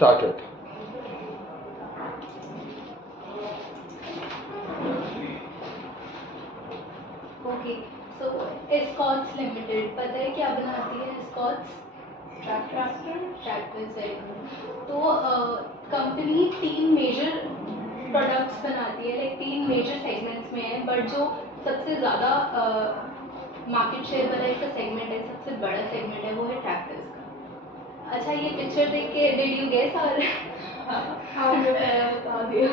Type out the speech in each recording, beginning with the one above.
started. Okay, सो Escorts limited, पता है क्या बनाती है एस्कॉर्ट्स? ट्रैक्टर्स है। तो कंपनी 3 मेजर प्रोडक्ट्स बनाती है, लाइक 3 मेजर सेगमेंट्स में है, बट जो सबसे ज़्यादा मार्केट शेयर वाला इसका सेगमेंट है, सबसे बड़ा सेगमेंट है, वो है ट्रैक्टर्स का। अच्छा, ये पिक्चर देख के डिड यू गेस? और हाँ, मैं बता दिया।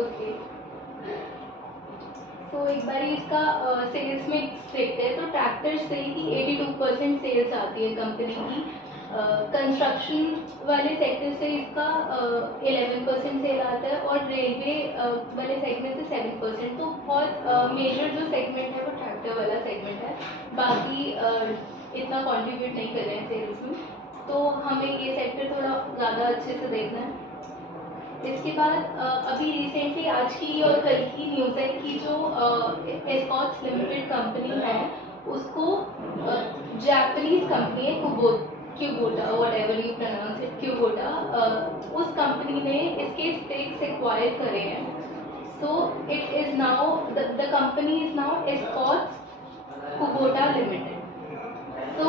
ओके, तो एक बार इसका सेल्स में देखते हैं, तो ट्रैक्टर से ही 82% सेल्स आती है कंपनी की। कंस्ट्रक्शन वाले सेक्टर से इसका 11% सेल आता है, और रेलवे वाले सेगमेंट से 7%। तो बहुत मेजर जो सेगमेंट है वो ट्रैक्टर वाला सेगमेंट है, बाकी इतना कंट्रीब्यूट नहीं कर रहे हैं सेल्स में, तो हमें ये सेक्टर थोड़ा ज़्यादा अच्छे से देखना है। इसके बाद अभी रिसेंटली आज की और कल की न्यूज़ है कि जो एस्कॉर्ट्स लिमिटेड कंपनी है, उसको जापानीज कंपनी है Kubota, whatever you pronounce it, Kubota, उस कंपनी ने इसके स्टेक्स एक्वायर करे हैं। So it is now the company is now Escorts Kubota limited. So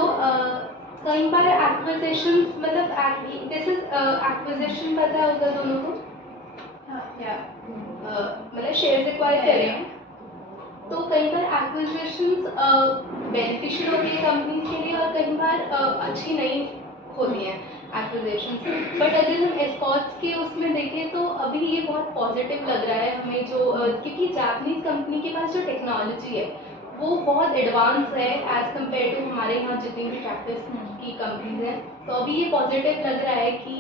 कई बार एक्विजिशन, मतलब दिस इज एक्विजिशन, पता होगा दोनों को, मतलब शेयर्स एक्वायर करें हैं, तो कई बार एक्विजिशंस बेनिफिशियल होती है कंपनीज के लिए, और कई बार अच्छी नहीं होती हैं एक्विजिशंस। बट अगर हम एस्कॉर्ट्स के उसमें देखें तो अभी ये बहुत पॉजिटिव लग रहा है हमें, जो क्योंकि जापानीज कंपनी के पास जो टेक्नोलॉजी है वो बहुत एडवांस है एज कम्पेयर टू हमारे यहाँ जितनी भी ट्रैक्टर्स की कंपनीज हैं। तो अभी ये पॉजिटिव लग रहा है कि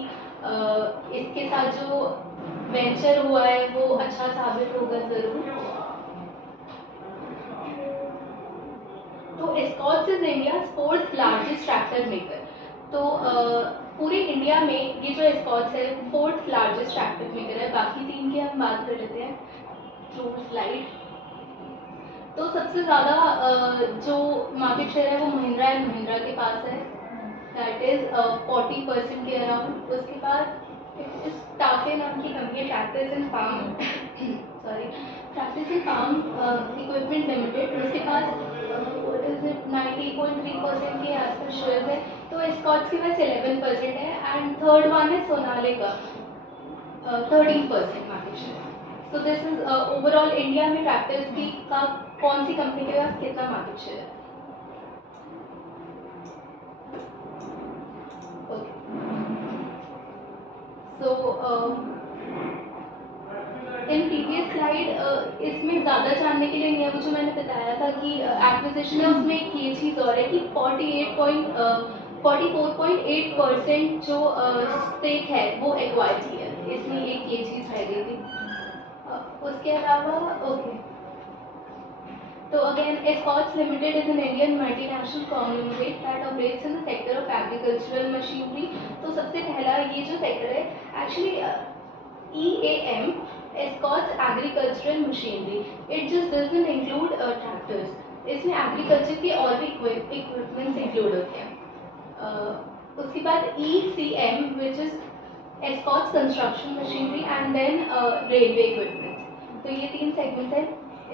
इसके साथ जो वेंचर हुआ है वो अच्छा साबित होगा जरूर। तो Escorts is India 4th largest tractor maker. तो पूरे इंडिया में ये जो एस्कॉर्ट्स है 4th लार्जेस्ट ट्रैक्टर मेकर है। बाकी 3 की हम बात कर लेते हैं थ्रू स्लाइड। तो सबसे ज़्यादा जो मार्केट शेयर है वो महिंद्रा एंड महिंद्रा के पास है, दैट इज 40% के अराउंड। उसके बाद इस टाटे नाम की कंपनी है, tractors and farm sorry tractors and farm equipment limited, उसके पास 90.3% के आसपास शेयर्स है। तो एस्कॉर्ट्स के पास 11% है, एंड थर्ड वन है Sonalika, 13% market share. So this is overall India में ट्रैक्टर्स की का कौन सी कंपनी के पास कितना मार्केट शेयर है। इन प्रीवियस स्लाइड इसमें ज़्यादा जानने के लिए नहीं है, वो जो मैंने बताया था कि एक्विजिशन है, उसमें एक ये चीज़ और है कि 44.8% जो स्टेक है वो एक्वायर की है, इसमें एक ये चीज़ रह गई थी। उसके अलावा ओके, तो again Escorts limited is an Indian multinational conglomerate that operates in the sector of agricultural machinery. तो सबसे पहला ये जो सेक्टर है actually EAM, Escorts agricultural machinery, it just doesn't include tractors, इसमें एग्रीकल्चर के और भी इक्विपमेंट्स इंक्लूड होते हैं। उसके बाद ECM which is Escorts construction machinery, and then railway equipments. तो ये 3 सेगमेंट्स हैं।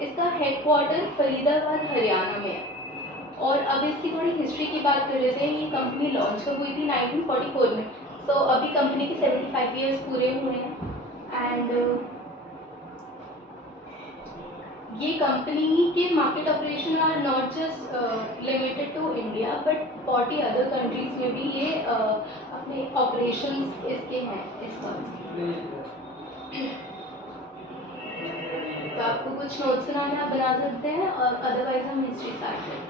इसका हेडक्वार्टर फरीदाबाद हरियाणा में है। और अब इसकी थोड़ी हिस्ट्री की बात कर लेते हैं। ये कंपनी लॉन्च कब हुई थी? 1944 में। तो अभी कंपनी के 75 ईयर्स पूरे हुए हैं, एंड ये कंपनी के market operation are not just limited to India but 40 other countries में भी ये अपने ऑपरेशंस इसके हैं इसका। तो आपको कुछ नोट्स बनाने आप बना सकते हैं, और अदरवाइज हम हिस्ट्री स्टार्ट करें।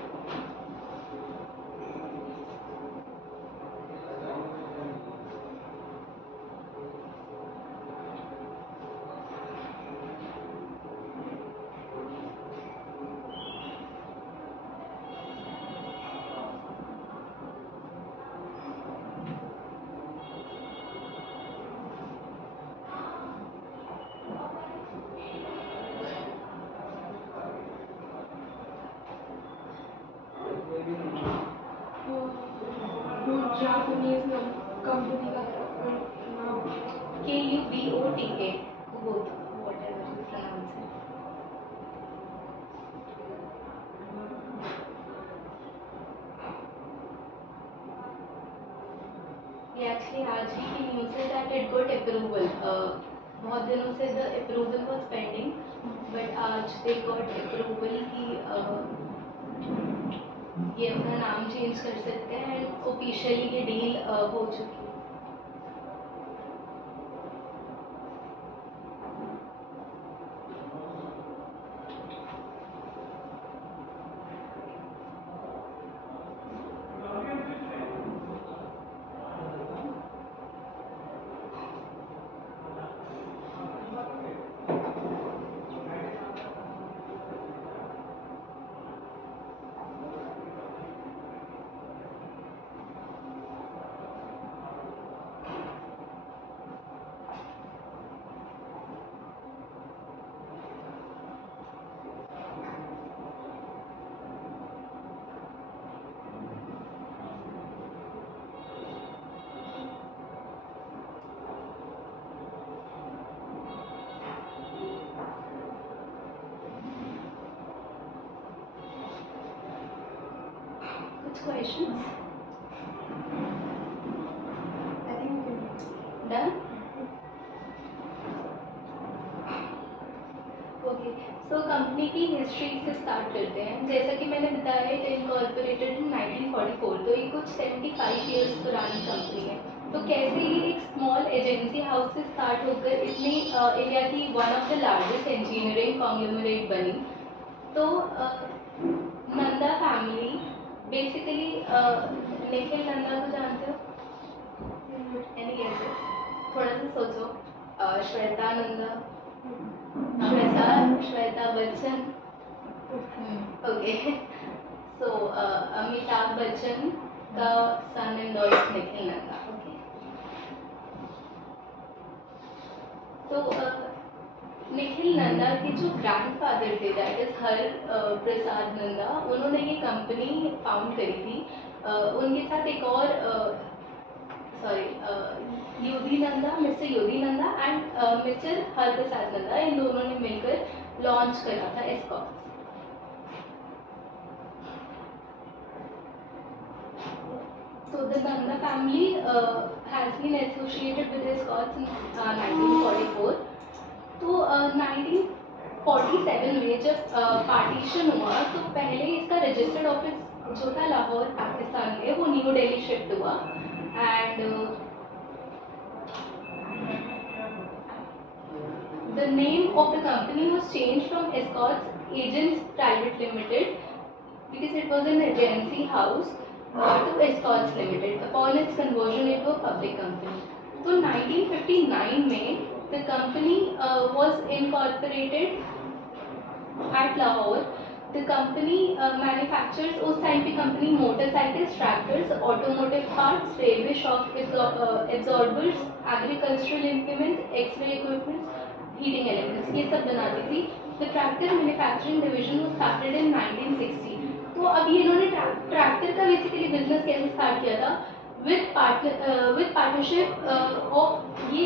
जापानीज कंपनी का VOTA, Kubota, whatever you pronounce it. ये actually आज ही की न्यूज़ है that it got approval. बहुत दिनों से the approval was pending, but आज they got approval कि ये अपना नाम चेंज कर सकते हैं and officially ये डील हो चुकी है. Which questions? I think we can. Done? Okay, so company की हिस्ट्री से स्टार्ट करते हैं. जैसा कि मैंने बताया इट इनकॉर्पोरेटेड इन 1944, तो ये कुछ 75 इयर्स पुरानी कंपनी है. तो कैसे ये एक स्मॉल एजेंसी हाउस से स्टार्ट होकर इतनी इंडिया की one of the largest engineering conglomerate बनी. तो नंदा फैमिली बेसिकली, निखिल नंदा को जानते हो? Any guesses? थोड़ा सा सोचो. श्वेता नंदा, श्वेता बच्चन. ओके, सो अमिताभ बच्चन का son in law is Nikhil Nanda. Okay, तो निखिल नंदा के जो ग्रैंडफादर थे दैट इज हर प्रसाद नंदा, उन्होंने ये कंपनी फाउंड करी थी. उनके साथ एक और Yodhi Nanda, mister Yodhi Nanda and mister Har Prasad Nanda, इन दोनों ने मिलकर लॉन्च करा था Escorts. So the Nanda family has been associated with Escorts since 1944. तो 1947 में जब पार्टीशन हुआ तो पहले इसका रजिस्टर्ड ऑफिस जो था लाहौर पाकिस्तान में, वो न्यू दिल्ली शिफ्ट हुआ. And the name of the company was change from Escorts agents private limited because it was an agency house to Escorts Limited upon its conversion into a public company. तो 1959 में the company was incorporated at Lahore. The company manufactures, उस time की company motorcycles, tractors, automotive parts, railway shock absorbers, agricultural implements, x-ray equipments, heating elements, ये सब बनाती थी. The tractor manufacturing division was started in 1960. तो अभी इन्होंने tractor का बेसिकली बिजनेस कैसे स्टार्ट किया था विद पार्टनरशिप ऑफ ये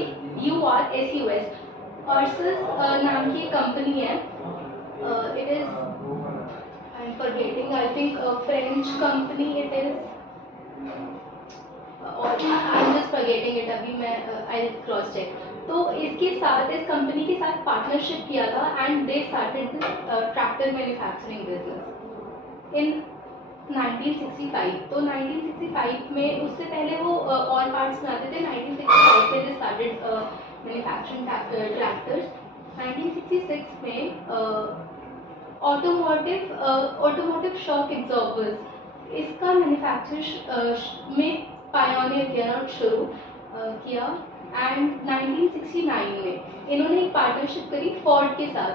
URSUS ऑर्सस नाम की कंपनी है. It is, I am forgetting, I think French company it is, और I am just forgetting it. अभी मैं आई क्रॉस चेक. तो इसके साथ, इस कंपनी के साथ पार्टनरशिप किया था and they started this tractor manufacturing business in 1965. तो 1965 में, उससे पहले वो और पार्ट्स बनाते थे. 1965 में दे स्टार्टेड मैन्युफैक्चरिंग ट्रैक्टर्स. 1966 में ऑटोमोटिव शॉक एब्जॉर्बर्स, इसका मैन्युफैक्चर में पायोनियर किया, शुरू किया. एंड 1969 में इन्होंने एक पार्टनरशिप करी फोर्ड के साथ.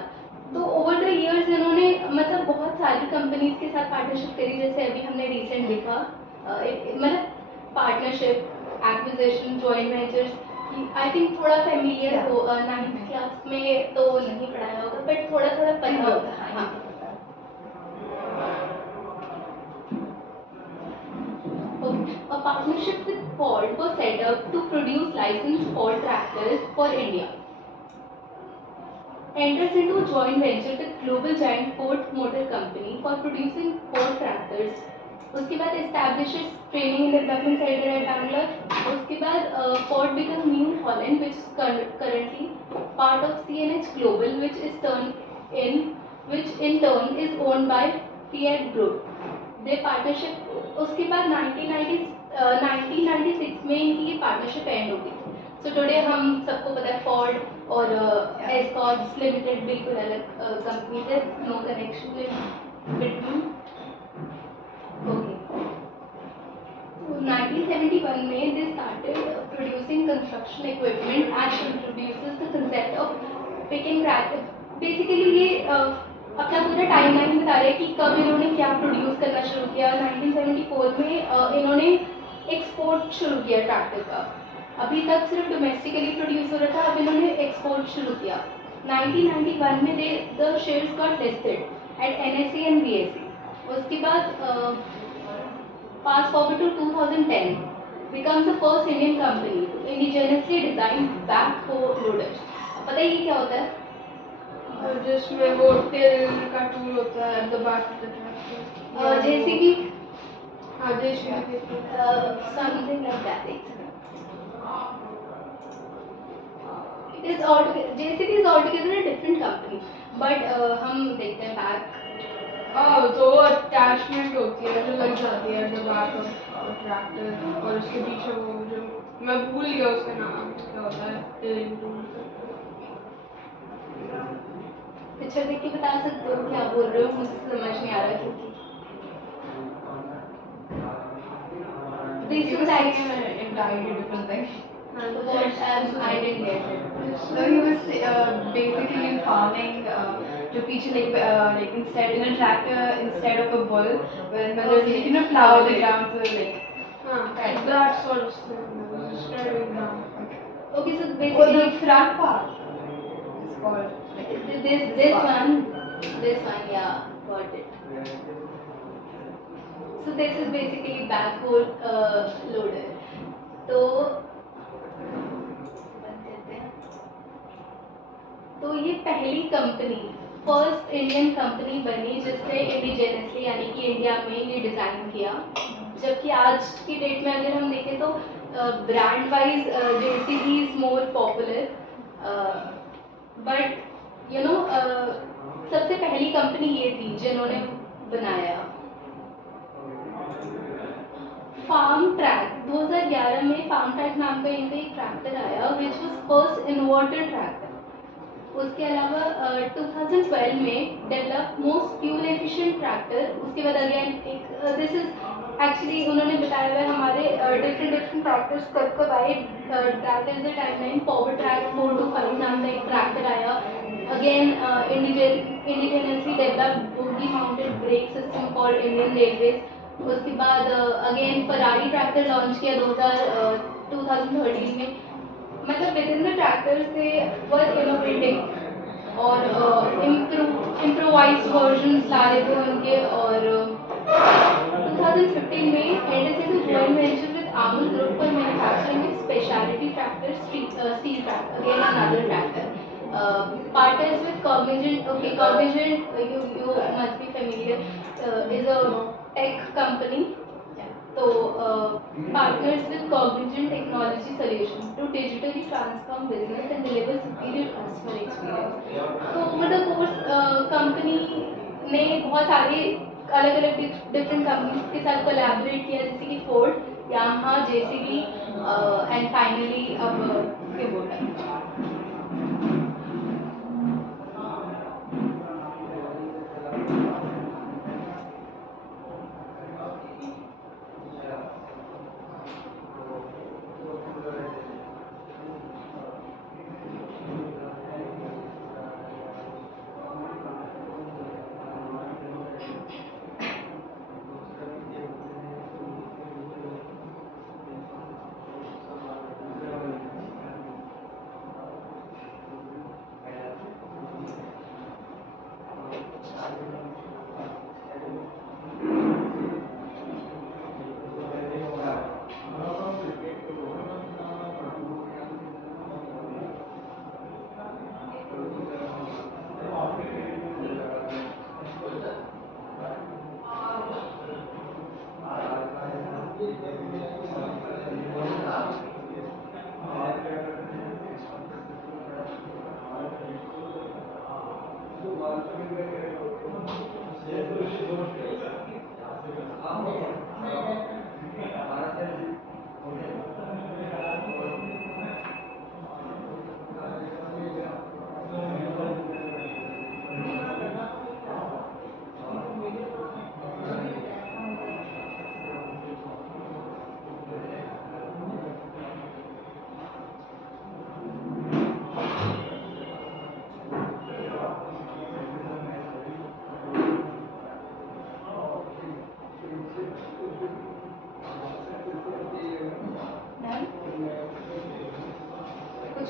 तो ओवर द इयर्स इन्होंने मतलब बहुत सारी कंपनीज के साथ पार्टनरशिप करी, जैसे अभी हमने रिसेंट देखा, मतलब partnership, acquisition, joint ventures. I think थोड़ा फेमिलियर हो, 9th क्लास में तो नहीं पढ़ाया होगा बट थोड़ा थोड़ा पता होगा. हाँ, a partnership with Ford was set up to produce licensed Ford tractors for India. Enters into a joint venture with global giant Ford Motor Company for producing Ford tractors. उसके बाद establishes training and development center at Bangalore. उसके बाद Ford become New Holland, which is currently part of CNH Global, which in turn is owned by Fiat Group. Their partnership उसके बाद 1996 में इनकी ये partnership and हो गई. सो टुडे हम सबको पता है फोर्ड और एस्कॉर्ट्स लिमिटेड बिल्कुल अलग कंपनीज है, नो कनेक्शन बिटवीन. ओके, 1971 में they started producing construction equipment and introduces the concept of pick and crack. Basically ये अपना पूरा टाइमलाइन बता रहे हैं कि कब इन्होंने क्या प्रोड्यूस करना शुरू किया. 1974 में इन्होंने एक्सपोर्ट शुरू किया ट्रैक्टर का. अभी तक सिर्फ डोमेस्टिकली प्रोड्यूस हो रहा था, अब इन्होंने एक्सपोर्ट शुरू किया. 1991 में the shares got listed at NSE and BSE. उसके बाद fast forward to 2010 becomes the first Indian company to indigenously design backhoe loaders. पता है ये क्या होता है? जिसमें वो टेल का टूल होता है at the back of the tractor. JCB. हाँ, JCB. Something like that. JCB is altogether a different company. But हम देखते हैं बैक. तो वो अटैचमेंट होती है जो लग जाती है at the back of tractor, और उसके पीछे वो जो मैं भूल गया उसका नाम क्या होता है. Tell tool. पिक्चर देख के बता सकते हो क्या बोल रहे हो? मुझे समझ नहीं आ रहा क्योंकि this is actually entirely different thing. what I didn't get it. So he was basically farming जो पीछे like instead in a tractor instead of a bull when there's like plow the ground, so like that sort of thing. Just driving down. Okay, so the basically front part is called this one, yeah, got it. So this is basically backhoe loader. तो ये पहली company, first Indian company बनी जिसने indigenously यानी कि India में ये design किया. जबकि आज की डेट में अगर हम देखें तो brand wise JCB is more popular, but you know सबसे पहली कंपनी ये थी जिन्होंने बनाया. फार्म ट्रैक 2011 में फार्म ट्रैक नाम का इनका एक ट्रैक्टर आया which was first inverter tractor. उसके अलावा 2012 में develop most fuel efficient tractor. उसके बाद अगेन एक दिस इज एक्चुअली उन्होंने बताया हुआ है हमारे डिफरेंट ट्रैक्टर्स कब कब आए. That is the timeline. Forward track 425 नाम का एक ट्रैक्टर आया. Again indigenously developed bogie mounted brake system for Indian railways. उसके बाद अगेन फरारी ट्रैक्टर लॉन्च किया 2013 में. मतलब with in the tractors they were innovating और इम्प्रोवाइज वर्जन्स ला रहे थे उनके. और 2015 में enter into joint venture with Amul Group for manufacturing of specialty tractor steel tractor. Again another tractor. Partners with Cognizant. Okay, Cognizant you must be familiar. Is a tech company. तो partners with Cognizant Technology Solutions to digitally transform business and deliver superior customer experience. तो मतलब उस company ने बहुत सारे अलग अलग different companies के साथ कोलैबोरेट किया, जैसे कि Ford, Yamaha, JCB and finally अब क्यूबोटा.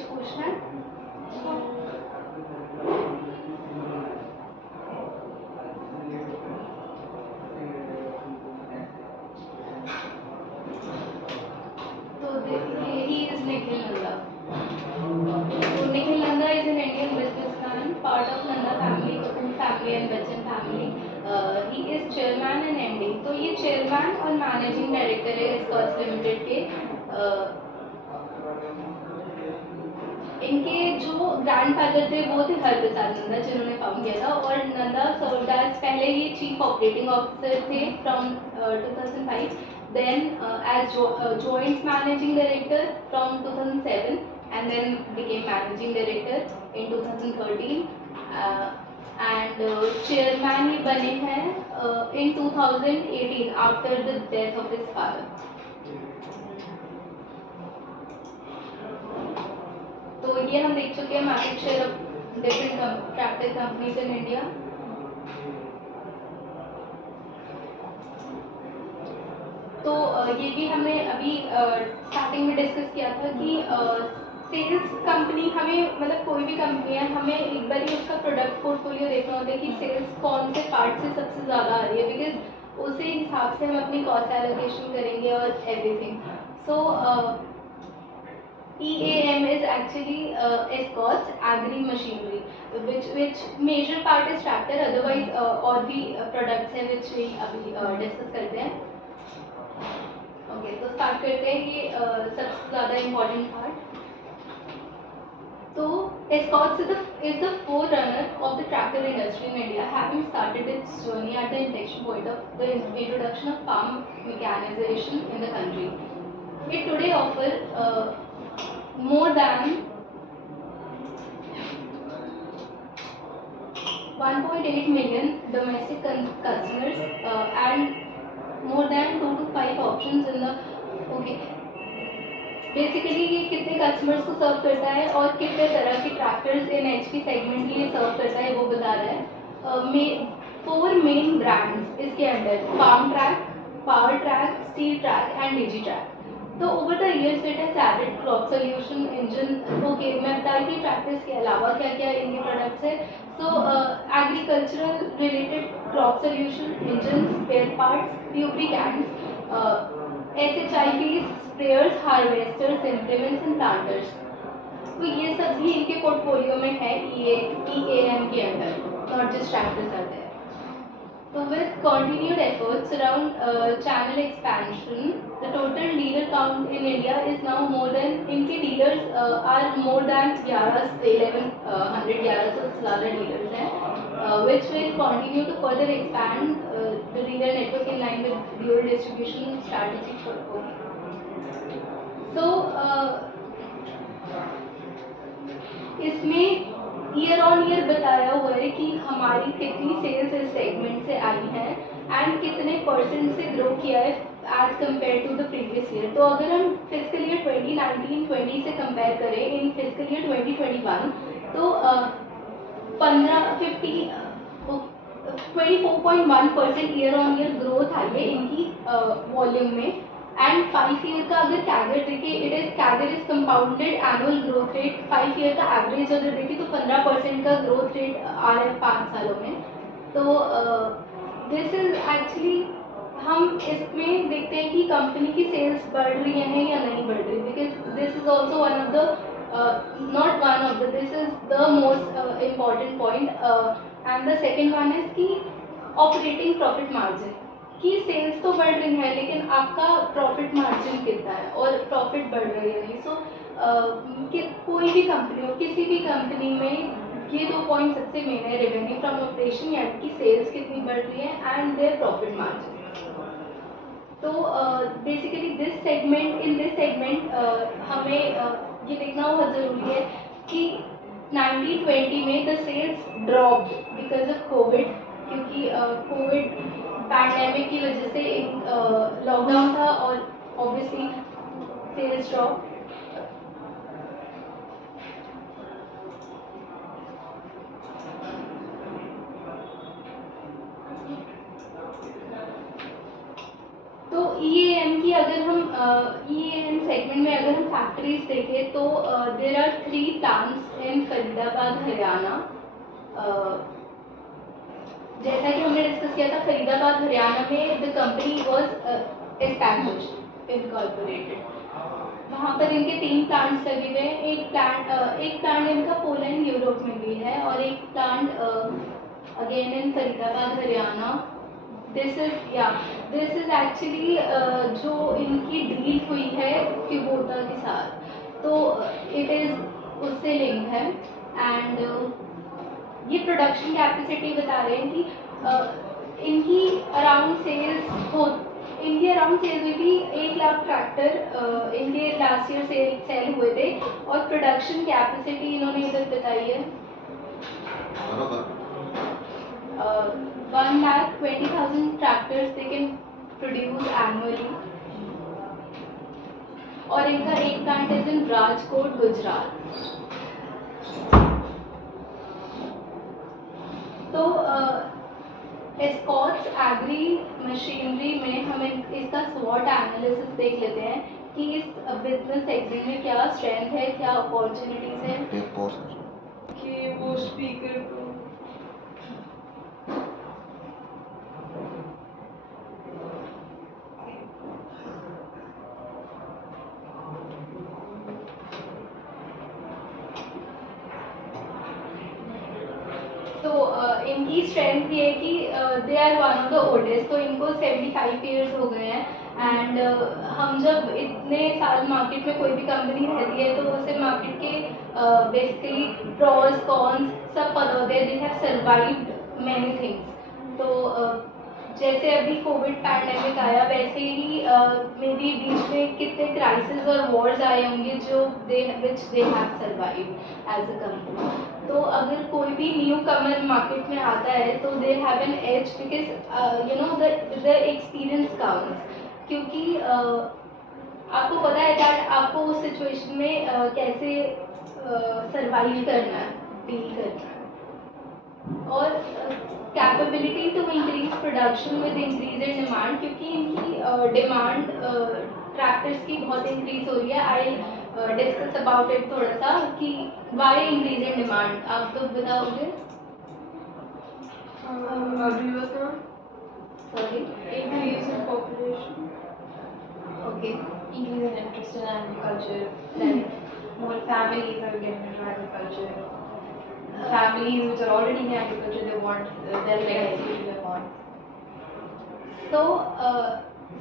कुछ पूछना है? तो he is Nikhil Nanda. So Nikhil Nanda is an Indian businessman, part of Nanda family, Kapoor family and Bachchan family. He is chairman and MD. तो ये chairman और managing director है Escorts Limited के. इनके जो ग्रैंडफादर थे वो थे हरप्रसाद नंदा जिन्होंने फाउंड किया था, और नंदा सर्व्ड एज, पहले ये चीफ ऑपरेटिंग ऑफिसर थे from 2005, then as joint managing director from 2007 and then became managing director in 2013 and chairman ही बने हैं in 2018 after the death of his father. तो ये हम देख चुके हैं market share of different tractor companies in India. तो ये भी हमने अभी स्टार्टिंग में डिस्कस किया था कि सेल्स कंपनी हमें, मतलब कोई भी कंपनी है, हमें एक बार ही उसका प्रोडक्ट पोर्टफोलियो देखना होता है कि सेल्स कौन से पार्ट से सबसे ज़्यादा आ रही है, बिकॉज उसी हिसाब से हम अपनी कॉस्ट एलोकेशन करेंगे और everything. So EAM is actually Escorts Agri Machinery, which major part is tractor, otherwise और भी products हैं which we अभी discuss करते हैं. Okay, तो start करते हैं कि सबसे ज़्यादा important part. So Escorts is the forerunner of the tractor industry in India, having started its journey at the inflection point of the introduction of farm mechanization in the country. It today offers more than 1.8 million domestic customers and more than 2 to 5 options in the. Okay, basically ये कितने customers को सर्व करता है और कितने तरह के tractors इन HP segment ये सर्व करता है वो बता रहा है. 4 मेन ब्रांड्स इसके under: Farmtrac, Powertrac, Steeltrac and Digitrac. तो over the years it has added crop solution engine. Okay, मैं बताई थी ट्रैक्टर्स के अलावा क्या क्या इनके प्रोडक्ट्स है. So agricultural related crop solution engine, spare parts, lubricants, SHIPs, sprayers, harvesters, implements and planters. तो ये सब भी इनके पोर्टफोलियो में है EAM के अंडर, नॉट जस्ट ट्रैक्टर्स आते हैं. So with continued efforts around channel expansion, the total dealer count in India is now more than, इनके dealers are more than 1100 से ज़्यादा dealers हैं, which will continue to further expand the dealer network in line with dual distribution strategy for both. So इसमें year on year बताया हुआ है कि हमारी कितनी सेल्स इस सेगमेंट से आई हैं एंड कितने % से ग्रो किया है as compare to the previous year. तो अगर हम फिजिकल ईयर 2019-20 से कंपेयर करें इन फिजिकल ईयर 2021, तो 24.1% ईयर ऑन ईयर ग्रोथ आई है इनकी वॉल्यूम में. एंड 5 ईयर का अगर कैगर देखें, CAGR is compounded annual growth rate. 5 year का एवरेज अगर देखें तो 15% का ग्रोथ रेट आ रहा है 5 सालों में. तो दिस इज एक्चुअली, हम इसमें देखते हैं कि कंपनी की सेल्स बढ़ रही हैं या नहीं बढ़ रही, because this is also one of the not one of the this is the most important point. And the second one is कि ऑपरेटिंग प्रॉफिट मार्जिन, कि सेल्स तो बढ़ रही है लेकिन आपका प्रॉफिट मार्जिन कितना है और प्रॉफिट बढ़ रही है नहीं. सो कोई भी कंपनी हो, किसी भी कंपनी में ये 2 पॉइंट सबसे मेन है: रेवेन्यू फ्रॉम ऑपरेशन यानी कि सेल्स कितनी बढ़ रही है एंड देयर प्रॉफिट मार्जिन. तो बेसिकली दिस सेगमेंट हमें ये देखना बहुत ज़रूरी है कि 1920 में the sales dropped because of covid, क्योंकि कोविड पैंडेमिक की वजह से एक लॉकडाउन था और ऑब्वियसली सेल्स ड्रॉप. तो EAM की अगर हम EAM सेगमेंट में अगर हम फैक्ट्रीज देखें तो there are 3 plants in Faridabad Haryana. जैसा कि हमने डिस्कस किया था, फरीदाबाद हरियाणा में the company was established incorporated. वहाँ पर इनके 3 प्लांट्स लगे हुए हैं। एक प्लांट इनका पोलैंड यूरोप में भी है और एक plant again in Faridabad Haryana. This is actually जो इनकी डील हुई है क्यूबोटा के साथ, तो इट इज़ उससे लिंक है। एंड ये प्रोडक्शन कैपेसिटी बता रहे हैं कि इनकी अराउंड सेल्स हुई थी 1 लाख ट्रैक्टर इनके लास्ट ईयर सेल हुए थे, और प्रोडक्शन कैपेसिटी इन्होंने इधर बताई है 1,20,000 tractors they can produce annually. और इनका एक plant is in Rajkot, Gujarat. तो एस्कॉर्ट्स एग्री मशीनरी में हम इसका स्वॉट एनालिसिस देख लेते हैं कि इस बिजनेस सेगमेंट में क्या स्ट्रेंथ है, क्या अपॉर्चुनिटीज है। कि वो स्पीकर को तो इनकी स्ट्रेंथ ये है कि they are one of the oldest, तो इनको 75 ईयर्स हो गए हैं। एंड हम जब इतने साल मार्केट में कोई भी कंपनी रहती है तो उसे मार्केट के बेसिकली प्रॉस कॉन्स सब पता होते हैं। दे हैव सर्वाइव्ड मैनी थिंग्स। तो जैसे अभी कोविड पैंडेमिक आया, वैसे ही मे बी बीच में कितने क्राइसिस और वॉर्स आए होंगे जो they have survived as a company. तो अगर कोई भी न्यू कमर मार्केट में आता है तो they have an edge, because you know the experience counts. क्योंकि आपको पता है दैट आपको उस सिचुएशन में कैसे सर्वाइव करना है, डील करना है। और capability to increase production with increase in demand, क्योंकि इनकी डिमांड ट्रैक्टर्स की बहुत इंक्रीज हो रही है। आई डिस्कस अबाउट इट थोड़ा सा कि वाई इंक्रीज इन डिमांड, आप तो बताओगे। अभी बता। Sorry, increase in population. Okay, increase in interest in agriculture, like more families are getting into agriculture. Families which are already in agriculture, they want their legacy to live on. तो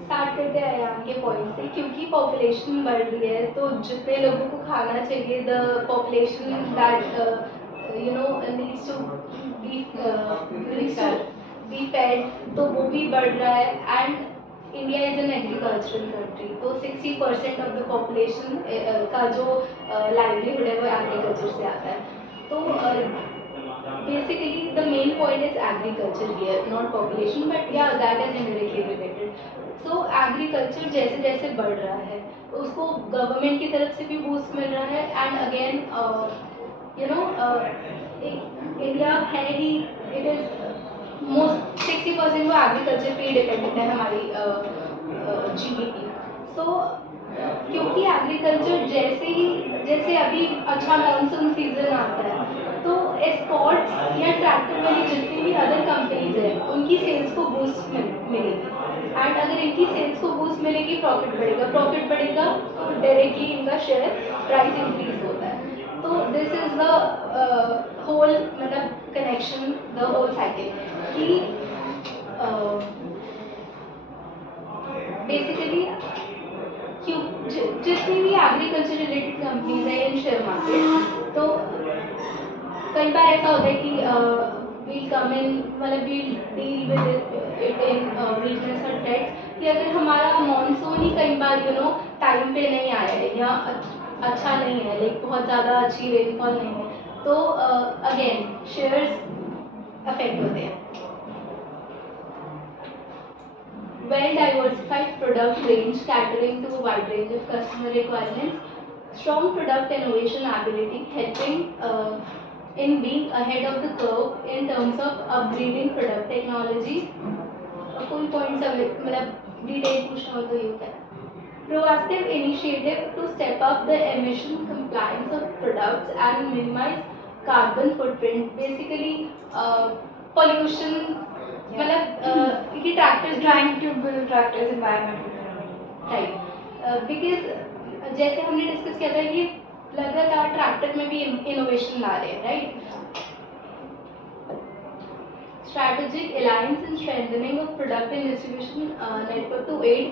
start करते हैं यहाँ के point से। क्योंकि population बढ़ रही है तो जितने लोगों को खाना चाहिए, the population that you know needs to be fed, तो वो भी बढ़ रहा है। And India is an agricultural country, तो 60% ऑफ द पॉपुलेशन का जो लाइवलीहुड है वो एग्रीकल्चर से आता है। तो basically the main point is agriculture here, not population, but yeah, that is indirectly related. So agriculture जैसे जैसे बढ़ रहा है उसको गवर्नमेंट की तरफ से भी बूस्ट मिल रहा है। And again you know India है ही, इट इज मोस्ट 60% वो एग्रीकल्चर पे डिपेंडेंट है हमारी GDP। सो क्योंकि एग्रीकल्चर जैसे अभी अच्छा मानसून सीजन आता है तो एस्कॉर्ट्स या ट्रैक्टर वाली जितनी भी अदर कंपनीज हैं उनकी सेल्स को बूस्ट मिलेगी। एंड अगर इनकी सेल्स को बूस्ट मिलेगी, प्रॉफिट बढ़ेगा तो डायरेक्टली इनका शेयर प्राइस इंक्रीज होता है। तो दिस इज द होल मतलब कनेक्शन, द होल साइकिल कि बेसिकली जितनी भी एग्रीकल्चर रिलेटेड कंपनीज है इन शेयर मार्केट, तो कई बार ऐसा होता है कि वील कम इन मतलब we'll deal with it in weakness और थ्रेट्स कि अगर हमारा मॉनसून ही कई बार यू नो टाइम पे नहीं आया है या अच्छा नहीं है, लाइक बहुत ज़्यादा अच्छी रेनफॉल नहीं है, तो अगेन शेयर्स अफेक्ट होते हैं। Well diversified product range catering to a wide range of customer requirements, strong product innovation ability helping in being ahead of the curve in terms of upgrading product technology। कोई points मतलब detail पूछना हो तो ये होता है। proactive initiative to step up the emission compliance of products and minimize carbon footprint. Basically pollution, मतलब कि tractors Trying to build tractors environmental friendly. Right because जैसे हमने डिस्कस किया था ये लगातार ट्रैक्टर में भी इनोवेशन ला रहे हैं right. Strategic alliance and strengthening of product and distribution network to aid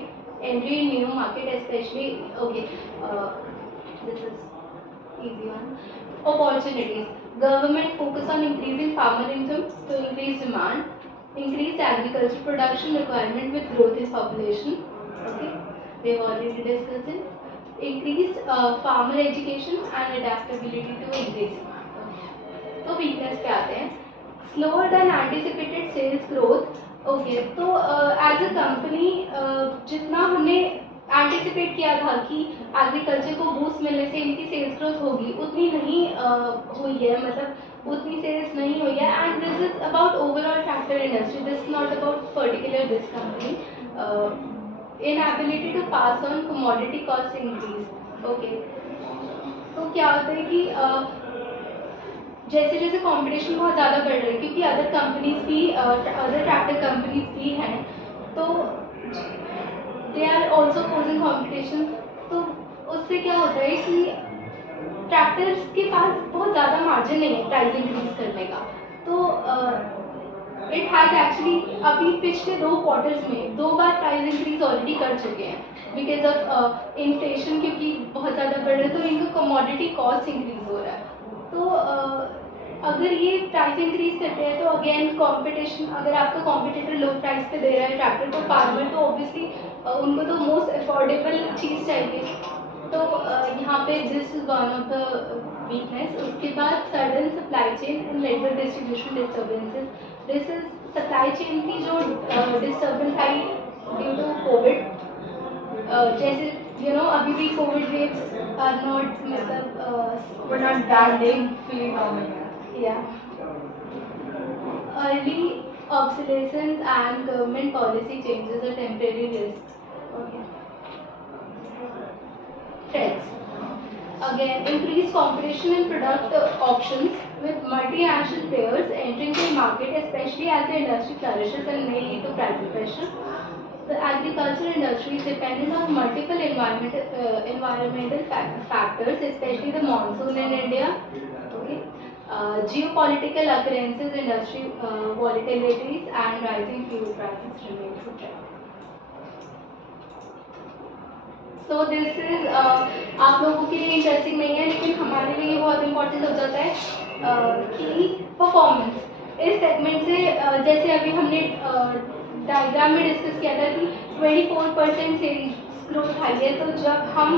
entry in new market, especially this is easy one. Opportunities. Government focus on increasing farmer income to increase demand, increase agriculture production requirement with growth in population. Okay, we have already discussed it. Increased farmer education and adaptability to increase demand. तो weakness पे आते हैं. Slower than anticipated sales growth. Okay तो as a company जितना हमने anticipate किया था कि एग्रीकल्चर को बूस्ट मिलने से इनकी सेल्स ग्रोथ होगी उतनी नहीं हुई है, मतलब उतनी सेल्स नहीं हुई है. And this is about overall tractor industry, this is not about particular this company. Inability to pass on commodity cost increase. Okay तो क्या होता है कि जैसे जैसे कंपटीशन बहुत ज़्यादा बढ़ रही है क्योंकि अदर कंपनीज भी अदर ट्रैक्टर कंपनीज भी हैं तो they are also posing competition. तो उससे क्या होता है कि ट्रैक्टर्स के पास बहुत ज़्यादा मार्जिन नहीं है प्राइस इंक्रीज करने का. तो इट हैज़ एक्चुअली अभी पिछले 2 क्वार्टर्स में 2 बार प्राइस इंक्रीज ऑलरेडी कर चुके हैं बिकॉज ऑफ इन्फ्लेशन, क्योंकि बहुत ज़्यादा बढ़ रहा है तो इनका कमोडिटी कॉस्ट इंक्रीज हो रहा है. तो अगर ये प्राइस इंक्रीज करते हैं तो अगेन कंपटीशन, अगर आपका कॉम्पिटिटर लो प्राइस पे दे रहा है ट्रैक्टर को फार्मर तो ऑब्वियसली उनको तो मोस्ट अफोर्डेबल चीज़ चाहिए. तो यहाँ पे this is one of the weakness. उसके बाद sudden supply chain and network distribution disturbances. This is supply chain की जो डिस्टर्बेंस आई ड्यू टू कोविड. जैसे यू नो अभी भी कोविड रेट्स आर नॉट मतलब We're not that big, fully normal. yeah. Early obsolescence and government policy changes are temporary risk. Okay. Threats. Again, increased competition in product options with multinational players entering the market, especially as the industry flourishes and may lead to price pressure. The agriculture industry is dependent on multiple environmental factors, especially the monsoon in India. Okay. Geopolitical occurrences, industry volatilities, and rising fuel prices remain to track. So this is आप लोगों के लिए interesting नहीं है लेकिन हमारे लिए बहुत इम्पोर्टेंट हो जाता है कि परफॉर्मेंस इस सेगमेंट से जैसे अभी हमने डायग्राम में डिस्कस किया था कि 24% सेल्स ग्रोथ आई है. तो जब हम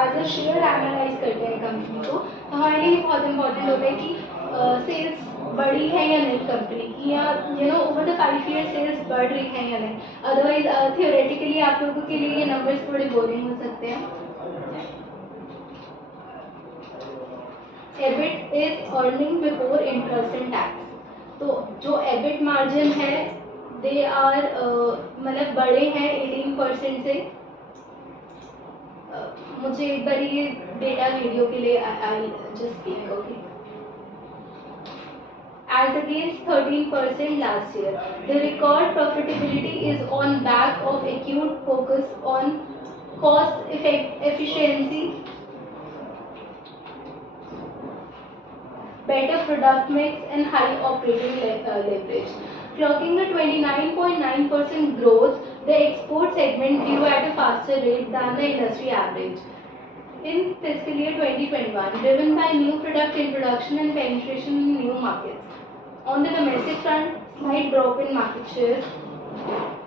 एज अ शेयर एनालाइज करते हैं कंपनी को तो हमारे लिए बहुत इंपॉर्टेंट होता है कि सेल्स बढ़ी है या नहीं कंपनी की, या you know over the 5 year sales बढ़ रही है या नहीं. अदरवाइज थियोरेटिकली आप लोगों के लिए ये नंबर्स थोड़े बोरिंग हो सकते हैं. EBIT is earning before interest and tax. तो जो EBIT मार्जिन है दे आर मतलब बड़े हैं 18% से. मुझे एक बार ये डेटा वीडियो के लिए I just speak. Okay as against 13% last year. The record profitability is on back of acute focus on cost efficiency, better product mix and high operating leverage. Clocking a 29.9% growth, the export segment grew at a faster rate than the industry average. In fiscal year 2021, driven by new product introduction and penetration in new markets. On the domestic front, slight drop in market share,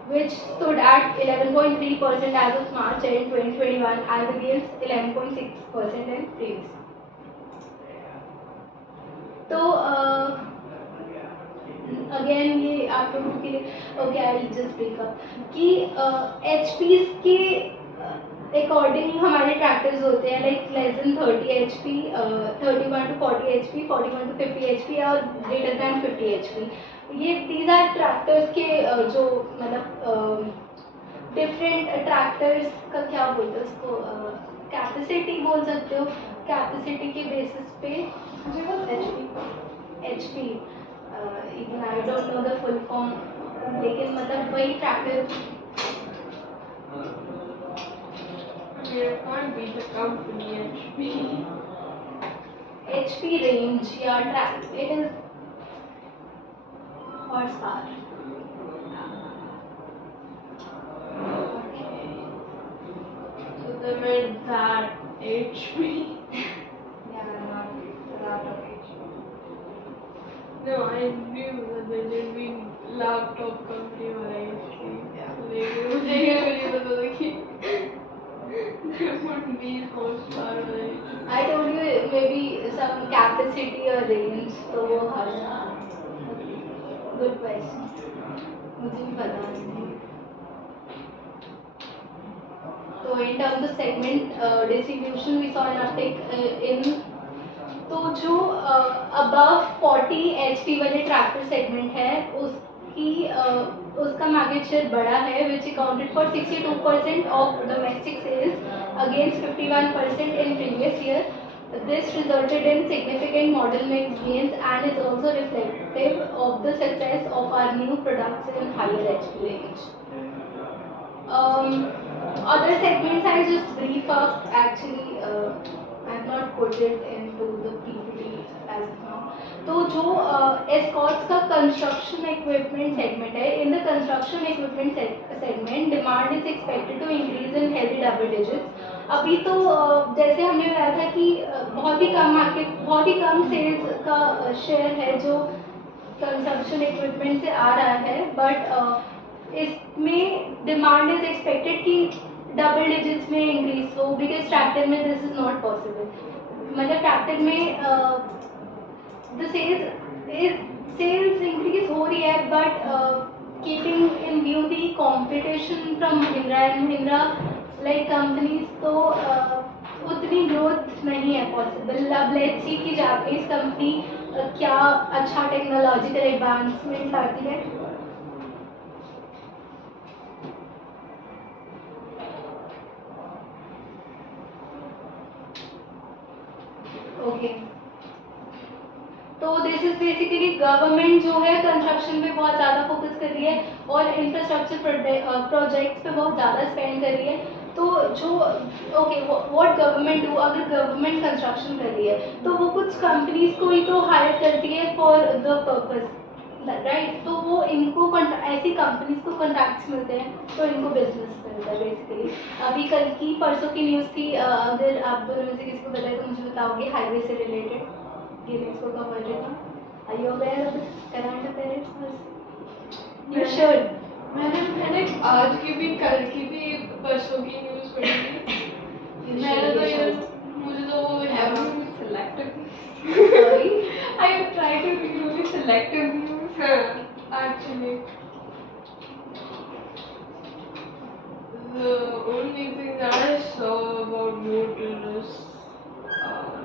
which stood at 11.3% as of March end 2021 as against 11.6% in previous. तो again ये आप लोगों के लिए okay I just break up कि HPs के according हमारे tractors होते हैं like less than 30 HP, 31 to 40 HP, 41 to 50 HP और ग्रेटर दैन 50 HP. ये दीज आर ट्रैक्टर्स के जो मतलब डिफरेंट ट्रैक्टर्स का क्या बोलते हो उसको, कैपेसिटी बोल सकते हो, कैपेसिटी के बेसिस पे HP, even I don't know the full form, लेकिन मतलब वही tractor. It can't be the company HP. HP range या track, it is horsepower. Okay. So they made that HP. Yeah, not that of HP. No, I knew that they did mean laptop company वाला HP. लेकिन मुझे क्या नहीं पता था कि they would mean horsepower वाला HP. I told you maybe some capacity or range, तो वो horsepower. Good question. मुझे भी पता नहीं। तो in terms of segment distribution, we saw an uptick in, तो जो above 40 HP वाले ट्रैक्टर सेगमेंट है उसका मार्केट शेयर बड़ा है, which accounted for 62% of domestic sales against 51% in previous year. This resulted in significant model mix gains and is also reflective of the success of our new products in higher HP range. Other segments I just brief up actually. I have not put it into the PPT as of now. तो जो Escorts का construction equipment segment है, in the construction equipment segment demand is expected to increase in healthy double digits. अभी तो जैसे हमने बताया था कि बहुत ही कम सेल्स का शेयर है जो कंस्ट्रक्शन इक्विपमेंट से आ रहा है, बट इसमें डिमांड इज एक्सपेक्टेड कि डबल डिजिट्स में इंक्रीज हो, बिकॉज ट्रैक्टर में दिस इज नॉट पॉसिबल। मतलब ट्रैक्टर में द सेल्स इंक्रीज हो रही है, but keeping in view the competition from Mahindra and Mahindra like companies, तो उतनी ग्रोथ नहीं है पॉसिबल। अब लेट्स सी कि जापानीज कंपनी क्या अच्छा टेक्नोलॉजिकल एडवांसमेंट लाती है। ओके, तो दिस इज बेसिकली गवर्नमेंट जो है कंस्ट्रक्शन पे बहुत ज़्यादा फोकस कर रही है और इंफ्रास्ट्रक्चर प्रोजेक्ट्स पे बहुत ज़्यादा स्पेंड कर रही है। तो जो व्हाट गवर्नमेंट डू, अगर गवर्नमेंट कंस्ट्रक्शन कर रही है तो वो कुछ कंपनीज को ही तो हायर करती है फॉर द पर्पस, राइट। तो वो इनको ऐसी कंपनीज को कॉन्ट्रैक्ट्स मिलते हैं तो इनको बिजनेस मिलता है बेसिकली। अभी कल की परसों की न्यूज़ थी, अगर आप दोनों में से किसी को बताए तो मुझे बताओगे, हाईवे से रिलेटेड यूनेस्को का बजट था। Are you aware of this current affairs? You should. मैंने आज की भी, कल की भी, परसों की न्यूज़ पढ़ी थी। मैंने तो ये, मुझे तो वो है selective. Sorry? I have tried to be really selective news. Actually, the only thing that I saw about motorists,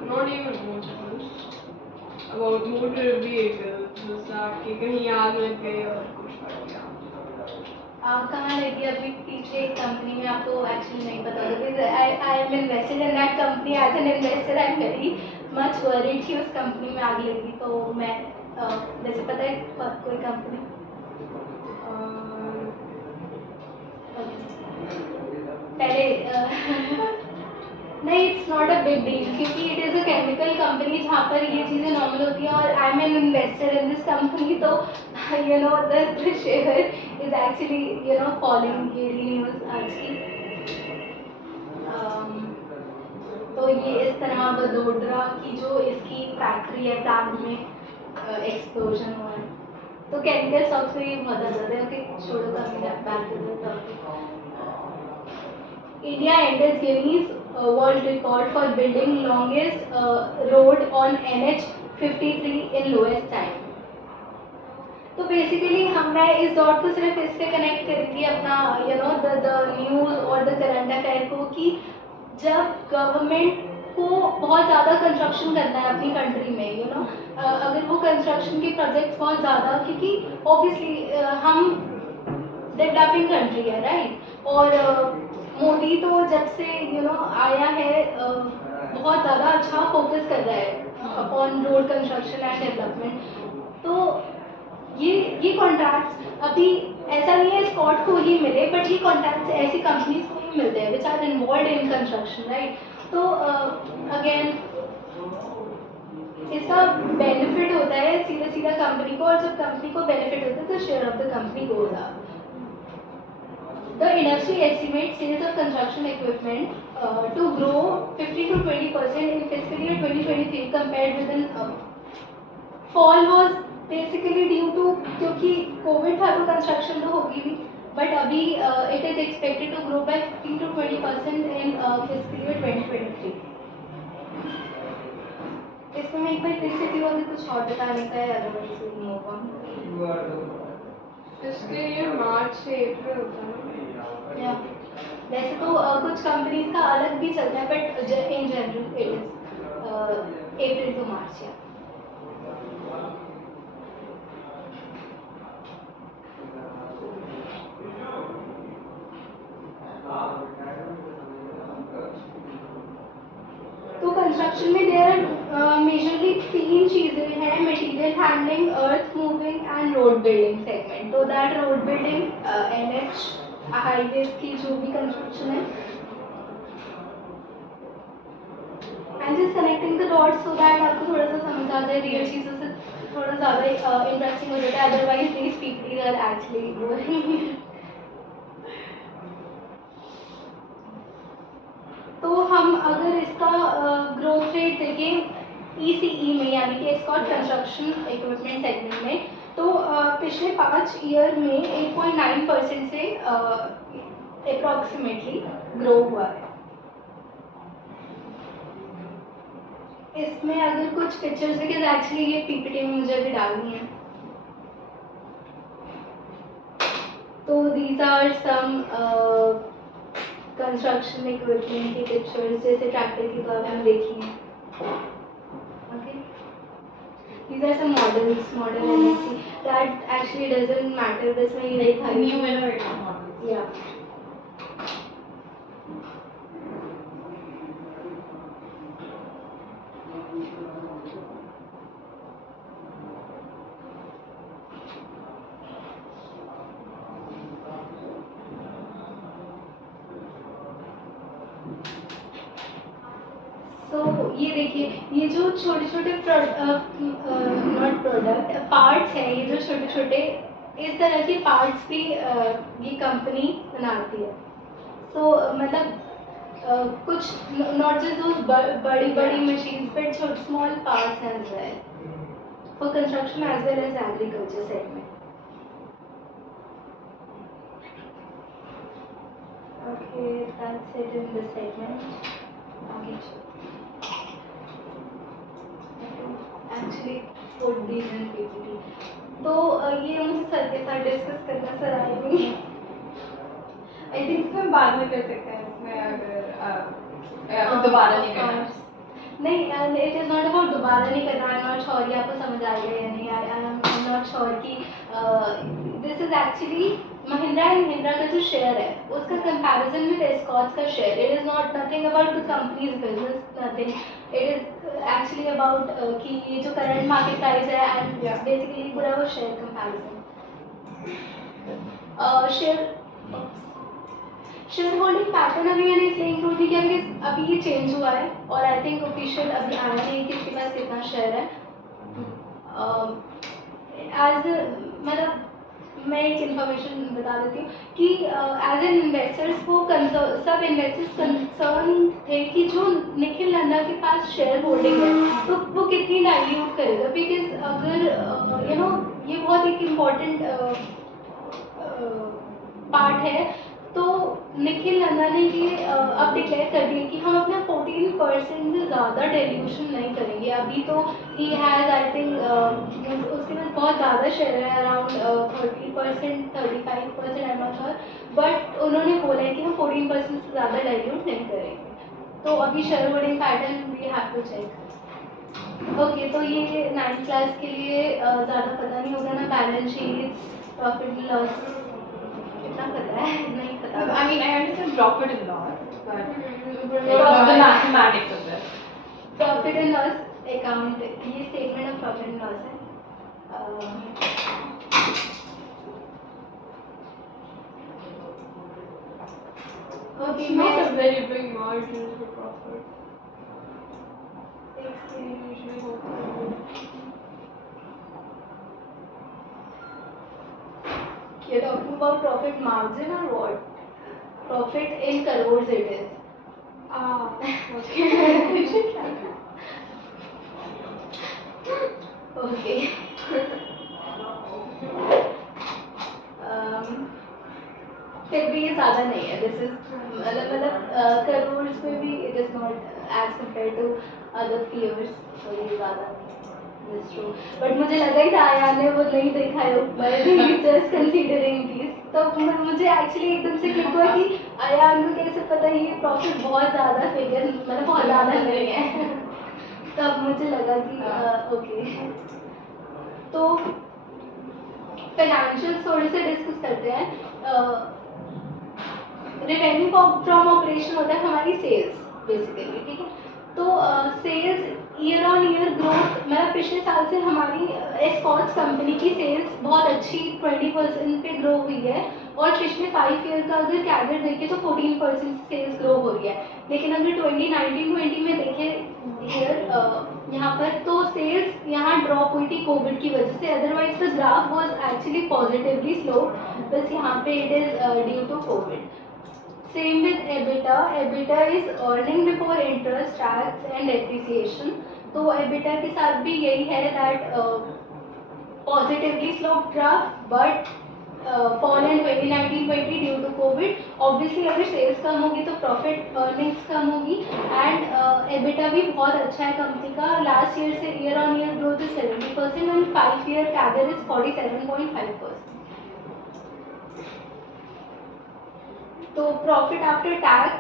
not even motorists, about motor vehicles, was that कि कहीं आग लग गई और कुछ फट गया। आप कहाँ लगी? अभी पीछे एक कंपनी में, आपको एक्चुअली नहीं पता होगा, I am invested in that company as an investor. I am very much worried कि उस कंपनी में आग लगी, तो मैं वैसे पता है कोई कंपनी? पहले नहीं, it's not a big deal क्योंकि it is a chemical company जहाँ पर ये चीज़ें नॉर्मल होती हैं, और I am an investor in this company, तो you know the share is actually you know following ये न्यूज़ आज की। तो ये इस तरह वडोदरा की जो इसकी फैक्ट्री है, प्लांट में एक्सप्लोजन हुआ है। तो केमिकल स्टॉक्स में ये बहुत ज़्यादा है कि छोड़ो कभी back to the topic. India enters Guinness World Record for building longest road on NH53 in lowest time. तो बेसिकली मैं इस डॉट को सिर्फ इससे कनेक्ट करेंगी अपना यू नो द न्यूज़ और द करंट अफेयर को, कि जब गवर्नमेंट को बहुत ज़्यादा कंस्ट्रक्शन करना है अपनी कंट्री में, यू नो अगर वो कंस्ट्रक्शन के प्रोजेक्ट्स बहुत ज़्यादा, क्योंकि ऑब्वियसली हम डेवलपिंग कंट्री है, राइट। और मोदी तो जब से आया है बहुत ज़्यादा अच्छा फोकस कर रहा है upon road construction and development. तो ये कॉन्ट्रैक्ट्स अभी ऐसा नहीं है स्कॉट को ही मिले, बट ये कॉन्ट्रैक्ट्स ऐसी कंपनीज को ही मिलते हैं which are involve in construction, right. तो अगेन इसका बेनिफिट होता है सीधा सीधा कंपनी को, और जब कंपनी को बेनिफिट होता है तो share of the company goes up. The industry estimates sales of construction equipment to grow 50 to 20% in fiscal year 2023 compared with an fall was basically due to क्योंकि कोविड था तो कंस्ट्रक्शन तो होगी भी, बट अभी it is expected to grow by 15 to 20% in fiscal year 2023। इसमें मैं एक बार फिर से दिया अगर कुछ और बताने का है, अदरवाइज वी मूव ऑन। इसके लिए मार्च से अप्रैल होता है। या वैसे तो कुछ कंपनीज का अलग भी चलता है, but in general it is April to March. या तो कंस्ट्रक्शन में देयर आर मेजरली 3 चीजें हैं, material handling, earth moving and road building segment. तो that road building NH highways की जो भी कंस्ट्रक्शन है, and just connecting the dots so that आपको थोड़ा सा समझ आ जाए, रियल चीज़ों से थोड़ा ज़्यादा इंटरेस्टिंग हो जाता है, otherwise these people are actually boring. तो हम अगर इसका ग्रोथ रेट देखें ईसीई में, यानी कि स्कॉट कंस्ट्रक्शन इक्विपमेंट सेगमेंट में, तो पिछले 5 ईयर में 8.9% से अप्रॉक्सीमेटली ग्रो हुआ है। इसमें अगर कुछ पिक्चर्स, बिकॉज एक्चुअली ये पीपीटी में मुझे भी डालनी है, तो these are some construction equipment की पिक्चर्स, जैसे ट्रैक्टर की तो आपने देखी है। Okay, these are some models, model MSC that actually doesn't matter, this में ये नहीं था, New innovative models. yeah। तो ये देखिए, ये जो छोटे छोटे नॉट प्रोडक्ट पार्ट्स हैं, ये जो छोटे छोटे इस तरह के पार्ट्स भी ये कंपनी बनाती है। तो मतलब कुछ नॉट जस्ट बड़ी बड़ी मशीन्स बट छोटे small parts as well for construction as well as agriculture segment. Okay, that's it in this segment. आगे actually for these and PPT, तो ये मुझे सर के साथ डिस्कस करना सर आएंगे। आई थिंक इसमें बाद में कर सकते हैं, इसमें अगर दोबारा नहीं करना। नहीं, इट इज़ नॉट अबाउट दोबारा नहीं करना। आई एम नॉट श्योर ये आपको समझ आएगा या नहीं। आई एम नॉट श्योर कि this is actually Mahindra and Mahindra का जो शेयर है उसका कंपैरिजन विद एस्कॉर्ट्स का share. It is not nothing about the companies business, nothing. It is actually about कि ये जो करंट मार्केट प्राइस है एंड बेसिकली पूरा वो share comparison. Share holding pattern अभी मैंने इसलिए इंक्लूड नहीं किया क्योंकि अभी ये चेंज हुआ है और आई थिंक ऑफिशियल अभी आया नहीं कि इसके पास कितना शेयर है। एज मतलब मैं एक इन्फॉर्मेशन बता देती हूँ कि एज एन इन्वेस्टर्स वो सब इन्वेस्टर्स कंसर्न थे कि जो निखिल नंदा के पास शेयर होल्डिंग है तो वो कितनी डाइल्यूट करेगा, बिकॉज अगर यू नो ये बहुत एक इम्पॉर्टेंट पार्ट है। तो निखिल नंदा ने ये अब डिक्लेयर कर दिया कि हम अपना 14% से ज़्यादा डाइल्यूशन नहीं करेंगे। अभी तो ही हैज़ आई थिंक उसके पास बहुत ज़्यादा शेयर है, around 30%, 35%, I am not sure, but उन्होंने बोला है कि हम 14% से ज़्यादा डाइल्यूट नहीं करेंगे। तो अभी share holding pattern we have to check. Okay, तो ये 9th क्लास के लिए ज़्यादा पता नहीं होगा ना, बैलेंस शीट, प्रॉफिट लॉस कितना पता है नहीं पता। I mean, I understand profit and loss, but But like, not the mathematics of this. Profit and loss account, ये statement of profit and loss है. it's not a very big margin for profit. They usually hope You're talking about profit margin or what? Profit in crores it is. Okay. फिर भी ये ज़्यादा नहीं है. This is मतलब करोड़ में भी it is not as compare to other peers, तो ये ज़्यादा नहीं है. This true. बट मुझे लगा ही था आयान ने वो नहीं देखा है, मैं जस्ट कंसीडरिंग दिस. तो मुझे एक्चुअली एकदम से क्लिक हुआ कि आयान को कैसे पता ये प्रॉफिट बहुत ज़्यादा फिगर मतलब बहुत ज़्यादा नहीं है. तब मुझे लगा कि ओके. तो फाइनेंशियल थोड़े से डिस्कस करते हैं. रेवेन्यू फ्रॉम ऑपरेशन होता है हमारी सेल्स बेसिकली, ठीक है. तो sales year on year growth, मतलब पिछले साल से हमारी एस्कॉर्ट्स कंपनी की सेल्स बहुत अच्छी 20% पे ग्रो हुई है, और पिछले 5 ईयर का अगर कैलेंडर देखें तो 14% सेल्स ग्रो हो रही है. लेकिन अगर 2019-20 में देखें ईयर यहाँ पर, तो सेल्स यहाँ ड्रॉप हुई थी कोविड की वजह से. Otherwise the graph was actually positively slow, बस यहाँ पे it is due to covid. Same with EBITDA. EBITDA is earning before interest, tax and depreciation. तो EBITDA के साथ भी यही है that positively sloped graph, but fall in 2019-20 due to COVID. Obviously अगर sales कम होगी तो profit earnings कम होगी, and EBITDA भी बहुत अच्छा है कंपनी का. Last year से year on year growth is 70% and 5-year CAGR is 47.5%. तो प्रॉफिट आफ्टर टैक्स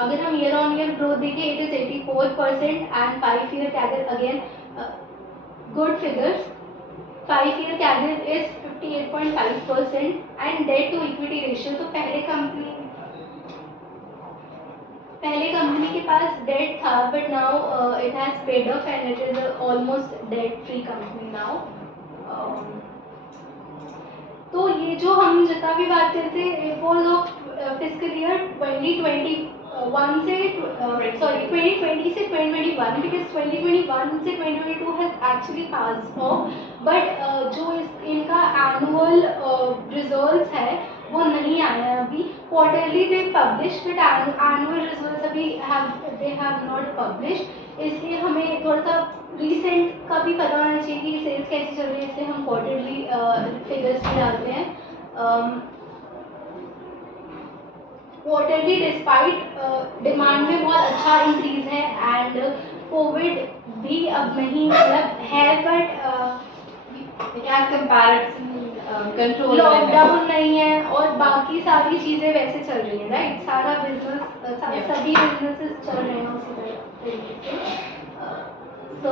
अगर हम ईयर ऑन ईयर ग्रोथ देखें it is 84% and 5 year CAGR again good figures. 5 year CAGR is 58.5% and debt to equity ratio. तो पहले company के पास debt था, but now it has paid off and it is almost debt free company now. तो ये जो हम जितना भी बात करते हैं रिपोर्ट ऑफ फिस्कल ईयर 2021 से 2020 से 2021, बिकॉज 2021 से 2022 has actually passed of, but जो इनका एनुअल रिजल्ट्स है वो नहीं आया है अभी. Quarterly they publish but annual results अभी दे हैव नॉट पब्लिश. इसलिए हमें थोड़ा सा रिसेंट का भी पता होना चाहिए कि सेल्स कैसी चल रही है, इसलिए हम क्वार्टरली फिगर्स भी डालते हैं. क्वार्टरली डिस्पाइट डिमांड में बहुत अच्छा इंक्रीज है, एंड कोविड भी अब नहीं मतलब है, बट कंट्रोल लॉकडाउन नहीं है और बाकी सारी चीजें वैसे चल रही हैं, राइट. सारा बिजनेस सभी बिजनेसेस चल रहे हैं उसी तरीके से. So,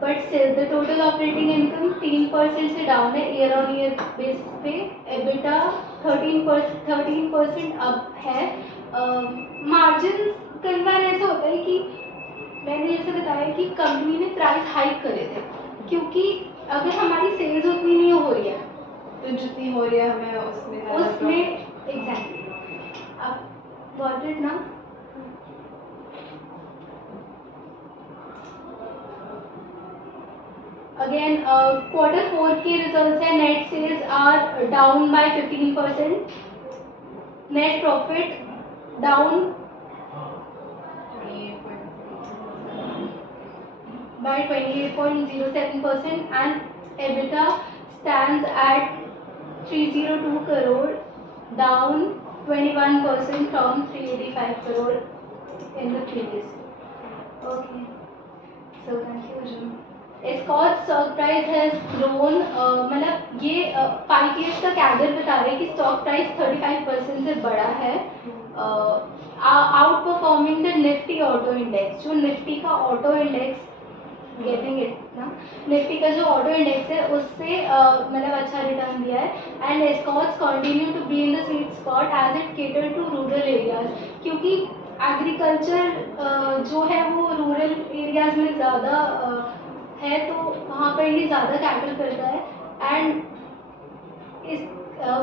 but still the total operating income 3% से डाउन है ईयर ऑन ईयर बेसिस पे. EBITDA 13% अब है. मार्जिन कई बार ऐसा होता है कि मैंने जैसे बताया कि कंपनी ने प्राइस हाइक करे थे, क्योंकि अगर हमारी सेल्स उतनी नहीं हो रही है तो जितनी हो रही है हमें उसमें एग्जैक्टली आप गॉट इट ना. Again, quarter 4 के results है. Net sales are down by 15%. Net profit down by 28.07% and EBITDA stands at 302 crore, down 21% from 385 crore in the previous. Okay, so thank you, Jim. Escorts stock price has grown, मतलब ये 5 years का CAGR बता रहे हैं कि stock price 35% से बड़ा है, out performing the Nifty auto index. जो निफ्टी का ऑटो इंडेक्स गेटिंग इट ना। निफ्टी का जो ऑटो इंडेक्स है उससे मतलब अच्छा रिटर्न दिया है and Escorts continue to be in the sweet spot as it cater to rural areas, क्योंकि एग्रीकल्चर जो है वो रूरल एरियाज में ज़्यादा है तो वहाँ पर ये ज़्यादा कैटर करता है and is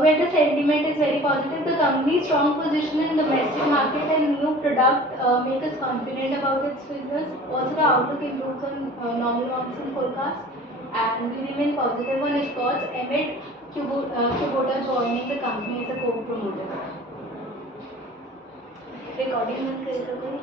where the sentiment is very positive. The company's strong position in the domestic market and new product make us confident about its business. Also, the outlook improves on normal monsoon forecast, and we remain positive on Escorts amid Kubota joining the company as a co-promoter. Recording बंद करेगा कोई?